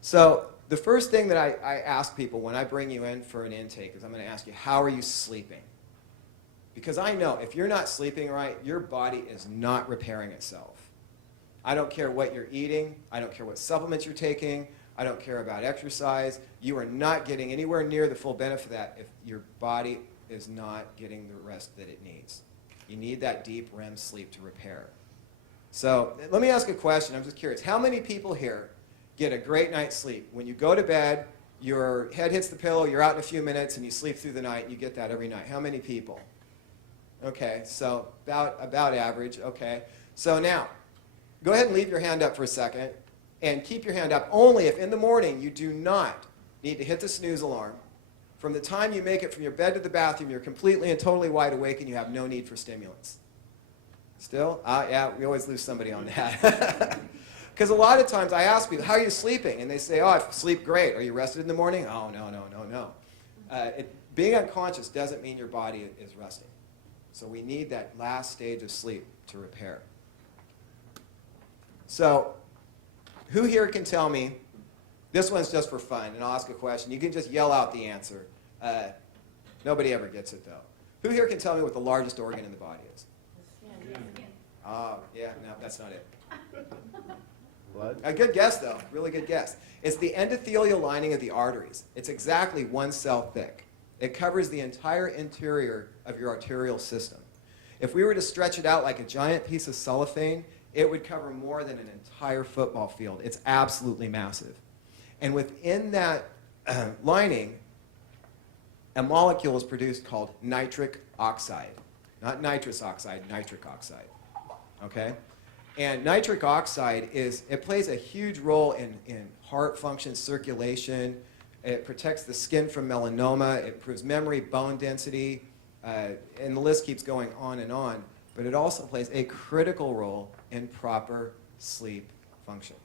So the first thing that I ask people when I bring you in for an intake is I'm going to ask you, how are you sleeping? Because I know if you're not sleeping right, your body is not repairing itself. I don't care what you're eating. I don't care what supplements you're taking. I don't care about exercise. You are not getting anywhere near the full benefit of that if your body is not getting the rest that it needs. You need that deep REM sleep to repair. So let me ask a question. I'm just curious. How many people here get a great night's sleep? When you go to bed, your head hits the pillow, you're out in a few minutes, and you sleep through the night. You get that every night. How many people? Okay, so about average. Okay. So now, go ahead and leave your hand up for a second, and keep your hand up only if in the morning you do not need to hit the snooze alarm. From the time you make it from your bed to the bathroom, you're completely and totally wide awake and you have no need for stimulants. Still? Yeah, we always lose somebody on that. Because a lot of times I ask people, how are you sleeping? And they say, oh, I sleep great. Are you rested in the morning? Oh, no. Being unconscious doesn't mean your body is resting. So we need that last stage of sleep to repair. So who here can tell me, this one's just for fun, and I'll ask a question. You can just yell out the answer. Nobody ever gets it, though. Who here can tell me what the largest organ in the body is? Oh, yeah, no, that's not it. Blood? A good guess, though. Really good guess. It's the endothelial lining of the arteries. It's exactly 1 cell thick. It covers the entire interior of your arterial system. If we were to stretch it out like a giant piece of cellophane, it would cover more than an entire football field. It's absolutely massive. And within that lining, a molecule is produced called nitric oxide. Not nitrous oxide, nitric oxide. Okay? And nitric oxide it plays a huge role in heart function, circulation. It protects the skin from melanoma. It improves memory, bone density, and the list keeps going on and on. But it also plays a critical role in proper sleep function.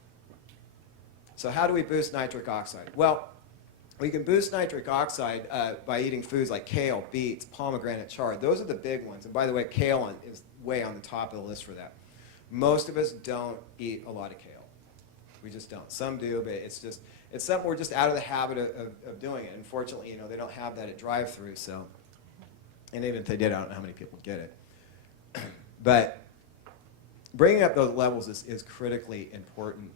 So how do we boost nitric oxide? Well, we can boost nitric oxide by eating foods like kale, beets, pomegranate chard. Those are the big ones. And by the way, kale is way on the top of the list for that. Most of us don't eat a lot of kale. We just don't. Some do, but it's something we're just out of the habit of doing it. Unfortunately, they don't have that at drive-thru, so. And even if they did, I don't know how many people get it. But bringing up those levels is critically important.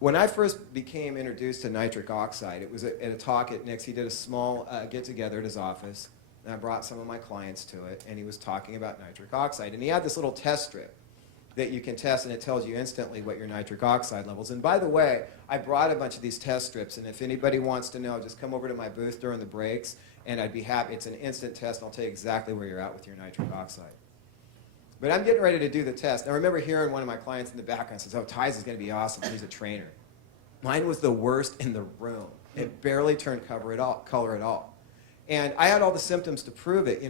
When I first became introduced to nitric oxide, it was at a talk at Nick's. He did a small get-together at his office, and I brought some of my clients to it, and he was talking about nitric oxide. And he had this little test strip that you can test, and it tells you instantly what your nitric oxide levels. And by the way, I brought a bunch of these test strips, and if anybody wants to know, just come over to my booth during the breaks, and I'd be happy. It's an instant test, and I'll tell you exactly where you're at with your nitric oxide. But I'm getting ready to do the test. I remember hearing one of my clients in the background says, oh, Ty's is going to be awesome. He's a trainer. Mine was the worst in the room. It barely turned color at all. And I had all the symptoms to prove it.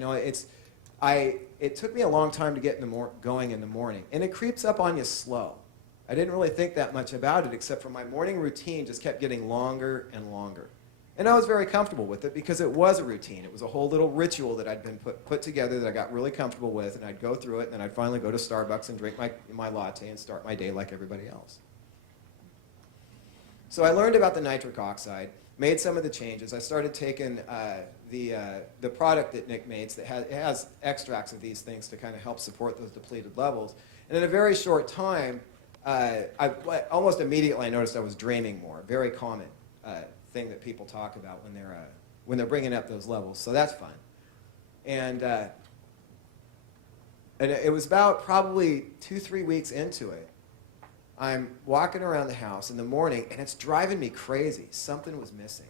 It took me a long time to get going in the morning. And it creeps up on you slow. I didn't really think that much about it, except for my morning routine just kept getting longer and longer. And I was very comfortable with it because it was a routine. It was a whole little ritual that I'd been put together that I got really comfortable with, and I'd go through it, and then I'd finally go to Starbucks and drink my latte and start my day like everybody else. So I learned about the nitric oxide, made some of the changes. I started taking the product that Nick makes that has extracts of these things to kind of help support those depleted levels. And in a very short time, almost immediately I noticed I was dreaming more. Very common thing that people talk about when they're bringing up those levels. So that's fun. And it was about probably 2-3 weeks into it. I'm walking around the house in the morning, and it's driving me crazy. Something was missing.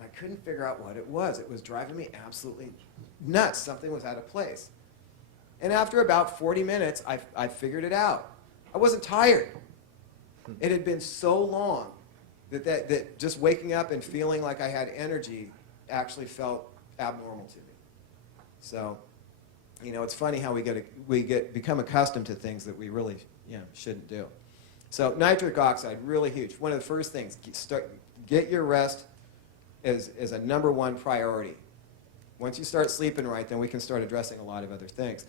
I couldn't figure out what it was. It was driving me absolutely nuts. Something was out of place. And after about 40 minutes, I figured it out. I wasn't tired. It had been so long that just waking up and feeling like I had energy actually felt abnormal to me. So, it's funny how we become accustomed to things that we really shouldn't do. So nitric oxide, really huge. One of the first things, get your rest as a #1 priority. Once you start sleeping right, then we can start addressing a lot of other things.